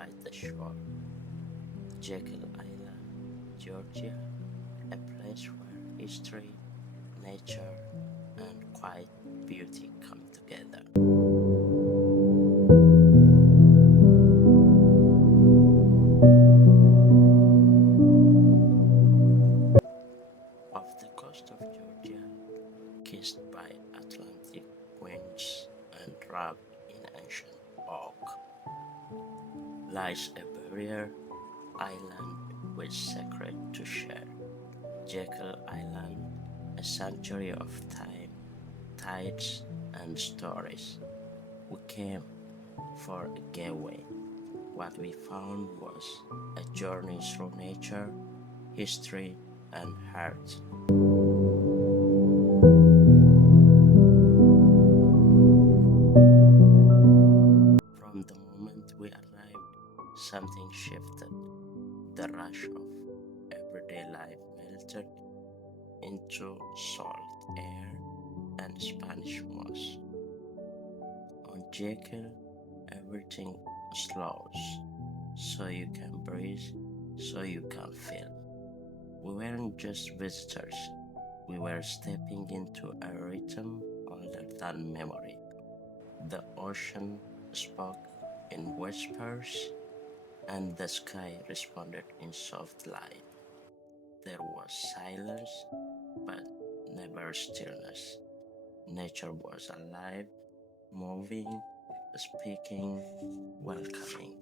by the shore. Jekyll Island, Georgia, a place where history, nature, and quiet beauty come together. Off the coast of Georgia, kissed by Atlantic winds and wrapped in ancient oak, lies a barrier island with secret to share. Jekyll Island, a sanctuary of time, tides, and stories. We came for a gateway. What we found was a journey through nature, history, and heart. From the moment we arrived, something shifted. The rush of everyday life melted into salt air and Spanish moss. On Jekyll, everything slows, so you can breathe, so you can feel. We weren't just visitors, we were stepping into a rhythm older than memory. The ocean spoke in whispers, and the sky responded in soft light. There was silence, but never stillness. Nature was alive, moving, speaking, welcoming.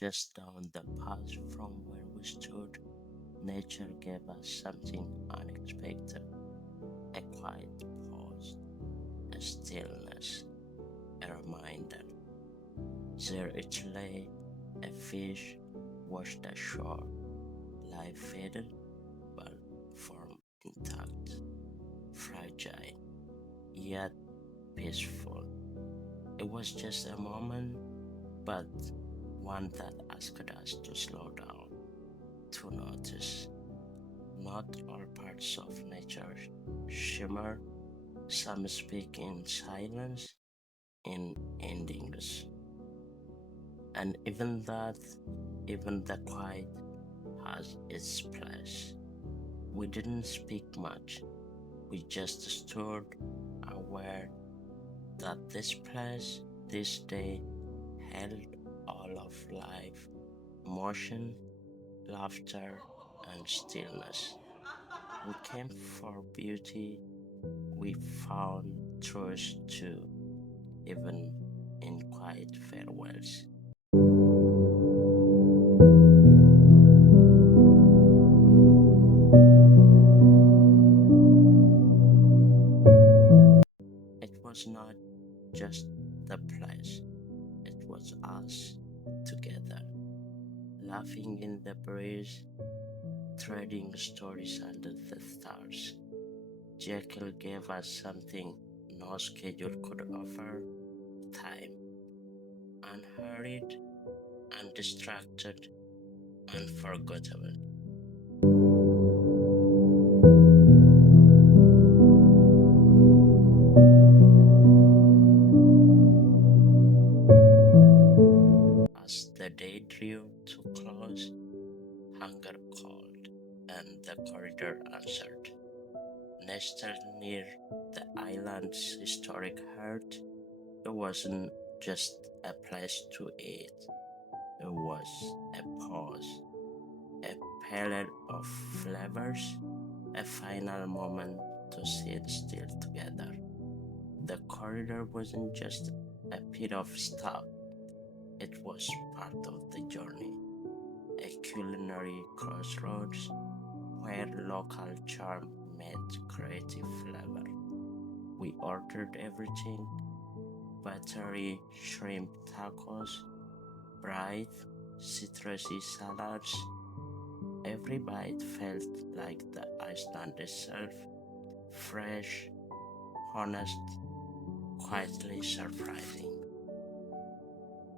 Just down the path from where we stood, nature gave us something unexpected, a quiet pause, a stillness, a reminder. There it lay, a fish washed ashore, life faded, but form intact, fragile, yet peaceful. It was just a moment, but one that asked us to slow down, to notice. Not all parts of nature shimmer, some speak in silence, in endings. And even the quiet has its place. We didn't speak much, we just stood aware that this place, this day, held all of life, motion, laughter, and stillness. We came for beauty, we found truth too, even in quiet farewells. It was not just the place, it was us together, laughing in the breeze, trading stories under the stars. Jekyll gave us something no schedule could offer: time, unhurried, undistracted, unforgettable. As the day drew to close, hunger called, and the corridor answered. Nestled near the island's historic heart, it wasn't just a place to eat, it was a pause, a palette of flavors, a final moment to sit still together. The corridor wasn't just a pit of stuff, it was part of the journey, a culinary crossroads where local charm met creative flavor. We ordered everything: buttery shrimp tacos, bright, citrusy salads. Every bite felt like the Iceland itself, fresh, honest, quietly surprising.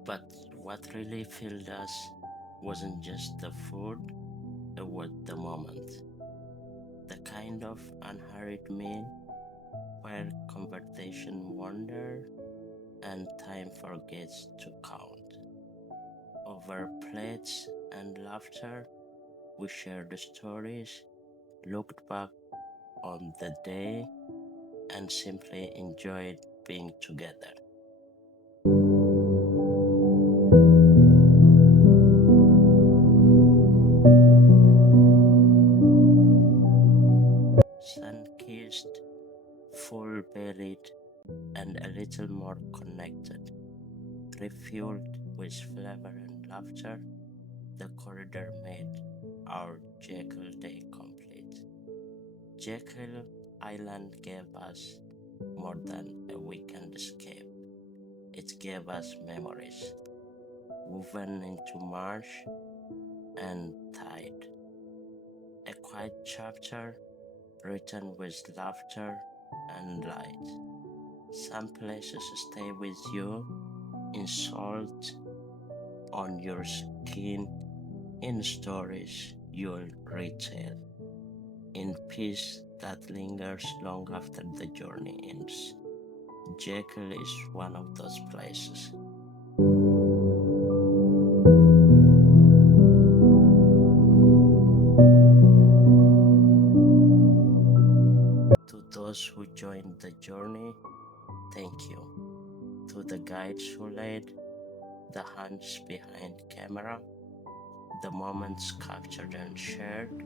But what really filled us wasn't just the food, it was the moment. kind of unhurried meal where conversation wander and time forgets to count. Over plates and laughter, we shared stories, looked back on the day, and simply enjoyed being together. Sun kissed, full bellied, and a little more connected, refueled with flavor and laughter, the corridor made our Jekyll day complete. Jekyll Island gave us more than a weekend escape. It gave us memories, woven into marsh and tide. A quiet chapter written with laughter and light. Some places stay with you in salt on your skin, in stories you'll retell, in peace that lingers long after the journey ends. Jekyll is one of those places. To those who joined the journey, thank you. To the guides who led, the hands behind camera, the moments captured and shared,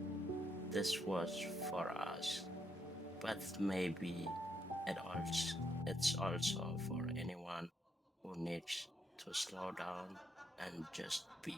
this was for us. But maybe it's also for anyone who needs to slow down and just be.